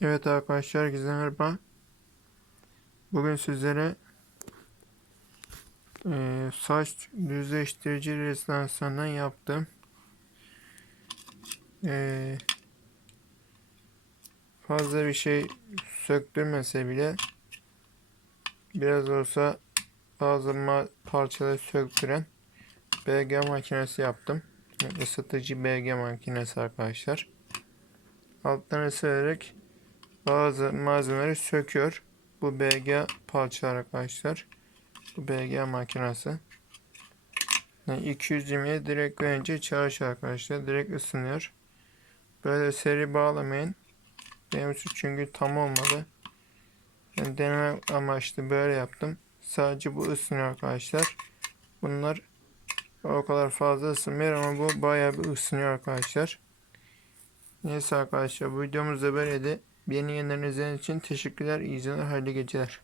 Evet arkadaşlar herkese merhaba. Bugün sizlere eee, saç düzleştirici rezistansından yaptım. Eee, fazla bir şey söktürmese bile biraz olsa bazı parçaları söktüren BG makinesi yaptım. Yani ısıtıcı BG makinesi arkadaşlar. Alttan ısırarak bazı malzemeleri söküyor. Bu BG parçalar arkadaşlar. Bu BG makinesi. Yani 220'ye direkt verince çalışıyor arkadaşlar. Direkt ısınıyor. Böyle seri bağlamayın. Benim için çünkü tam olmadı. Yani deneme amaçlı böyle yaptım. Sadece bu ısınıyor arkadaşlar. Bunlar o kadar fazla ısınmıyor ama bu bayağı bir ısınıyor arkadaşlar. Neyse arkadaşlar bu videomuz da böyleydi. Beni yenileriniz için teşekkürler. İyi izlemeler. Hayırlı geceler.